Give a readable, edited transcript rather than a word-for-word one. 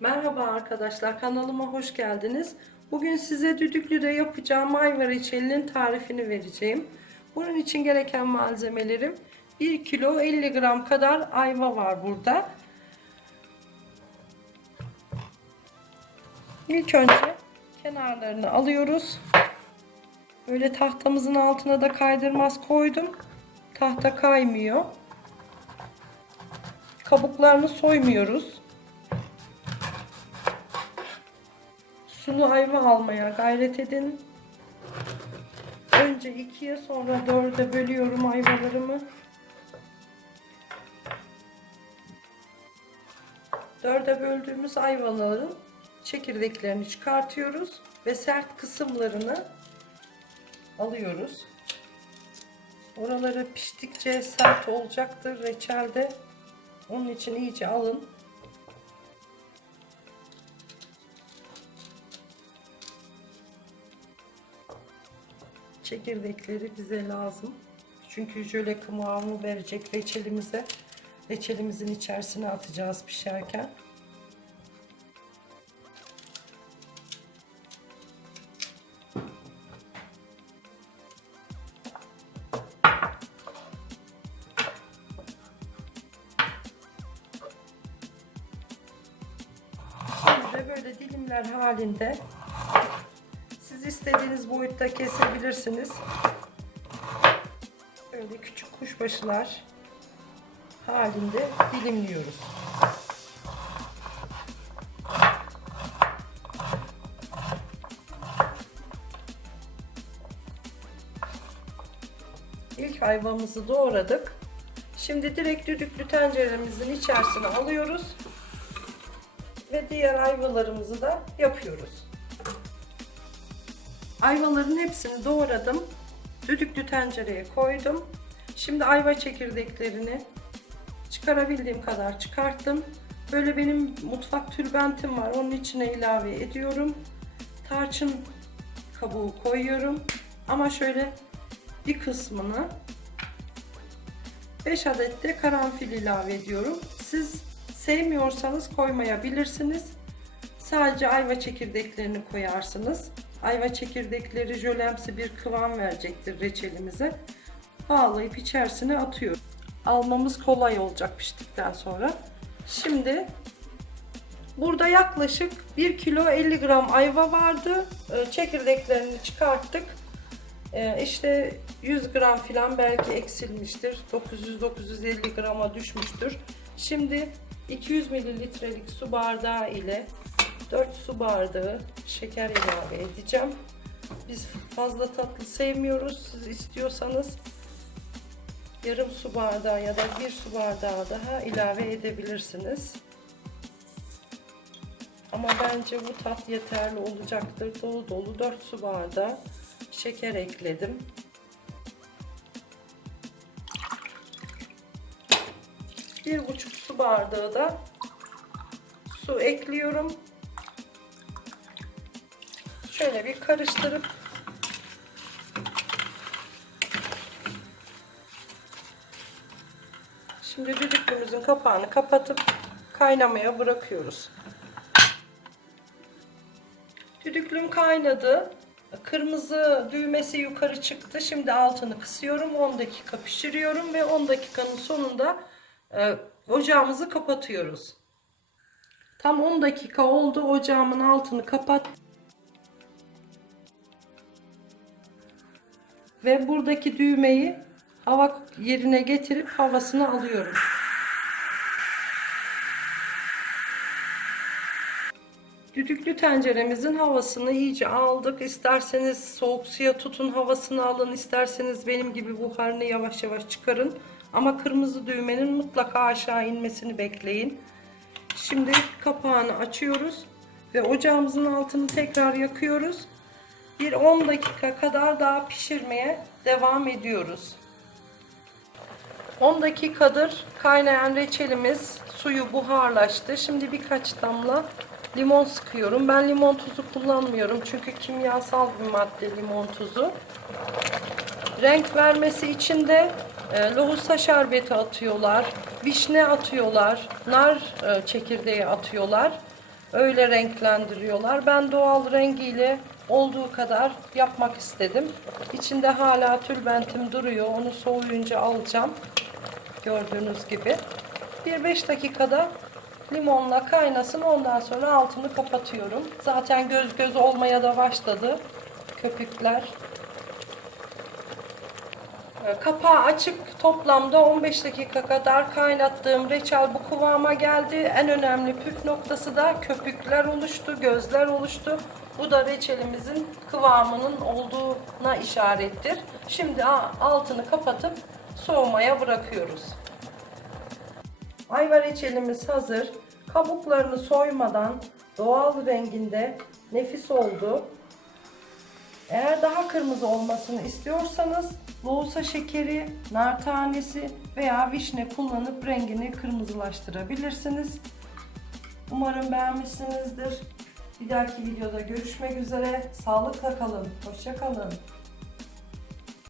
Merhaba arkadaşlar, kanalıma hoş geldiniz. Bugün size düdüklüde yapacağım ayva reçelinin tarifini vereceğim. Bunun için gereken malzemelerim 1 kilo 50 gram kadar ayva var burada. İlk önce kenarlarını alıyoruz. Böyle tahtamızın altına da kaydırmaz koydum. Tahta kaymıyor. Kabuklarını soymuyoruz. Sulu ayva almaya gayret edin. Önce 2'ye sonra 4'e bölüyorum ayvalarımı. 4'e böldüğümüz ayvaların çekirdeklerini çıkartıyoruz ve sert kısımlarını alıyoruz. Oraları piştikçe sert olacaktır reçelde. Onun için iyice alın. Çekirdekleri bize lazım. Çünkü jöle kıvamı verecek reçelimize. Reçelimizin içerisine atacağız pişerken. Şimdi de böyle dilimler halinde siz istediğiniz boyutta kesebilirsiniz. Böyle küçük kuşbaşılar halinde dilimliyoruz. İlk ayvamızı doğradık. Şimdi direkt düdüklü tenceremizin içerisine alıyoruz ve diğer ayvalarımızı da yapıyoruz. Ayvaların hepsini doğradım. Düdüklü tencereye koydum. Şimdi ayva çekirdeklerini çıkarabildiğim kadar çıkarttım. Böyle benim mutfak tülbentim var. Onun içine ilave ediyorum. Tarçın kabuğu koyuyorum. Ama şöyle bir kısmını 5 adet de karanfil ilave ediyorum. Siz sevmiyorsanız koymayabilirsiniz. Sadece ayva çekirdeklerini koyarsınız. Ayva çekirdekleri jölemsi bir kıvam verecektir reçelimize. Bağlayıp içerisine atıyorum. Almamız kolay olacak piştikten sonra. Şimdi burada yaklaşık 1 kilo 50 gram ayva vardı. Çekirdeklerini çıkarttık. İşte 100 gram falan belki eksilmiştir. 900-950 grama düşmüştür. Şimdi 200 mililitrelik su bardağı ile 4 su bardağı şeker ilave edeceğim. Biz fazla tatlı sevmiyoruz. Siz istiyorsanız yarım su bardağı ya da 1 su bardağı daha ilave edebilirsiniz. Ama bence bu tat yeterli olacaktır. Dolu dolu 4 su bardağı şeker ekledim. Bir buçuk su bardağı da su ekliyorum. Şöyle bir karıştırıp şimdi düdüklümüzün kapağını kapatıp kaynamaya bırakıyoruz. Düdüklüm kaynadı. Kırmızı düğmesi yukarı çıktı. Şimdi altını kısıyorum. 10 dakika pişiriyorum ve 10 dakikanın sonunda ocağımızı kapatıyoruz. Tam 10 dakika oldu. Ocağımın altını kapat. Ve buradaki düğmeyi hava yerine getirip havasını alıyorum. Düdüklü tenceremizin havasını iyice aldık. İsterseniz soğuk suya tutun, havasını alın. İsterseniz benim gibi buharını yavaş yavaş çıkarın. Ama kırmızı düğmenin mutlaka aşağı inmesini bekleyin. Şimdi kapağını açıyoruz ve ocağımızın altını tekrar yakıyoruz. Bir 10 dakika kadar daha pişirmeye devam ediyoruz. 10 dakikadır kaynayan reçelimiz suyu buharlaştı. Şimdi birkaç damla limon sıkıyorum. Ben limon tuzu kullanmıyorum çünkü kimyasal bir madde limon tuzu. Renk vermesi için de lohusa şerbeti atıyorlar, vişne atıyorlar, nar çekirdeği atıyorlar. öyle renklendiriyorlar. Ben doğal rengiyle olduğu kadar yapmak istedim. İçinde hala tülbentim duruyor. Onu soğuyunca alacağım. Gördüğünüz gibi. 1-5 dakikada limonla kaynasın. Ondan sonra altını kapatıyorum. Zaten göz göz olmaya da başladı köpükler. Kapağı açık toplamda 15 dakika kadar kaynattığım reçel bu kıvama geldi. En önemli püf noktası da köpükler oluştu, gözler oluştu. Bu da reçelimizin kıvamının olduğuna işarettir. Şimdi altını kapatıp soğumaya bırakıyoruz. Ayva reçelimiz hazır. Kabuklarını soymadan doğal renginde nefis oldu. Eğer daha kırmızı olmasını istiyorsanız loğusa şekeri, nar tanesi veya vişne kullanıp rengini kırmızılaştırabilirsiniz. Umarım beğenmişsinizdir. Bir dahaki videoda görüşmek üzere. Sağlıkla kalın. Hoşça kalın.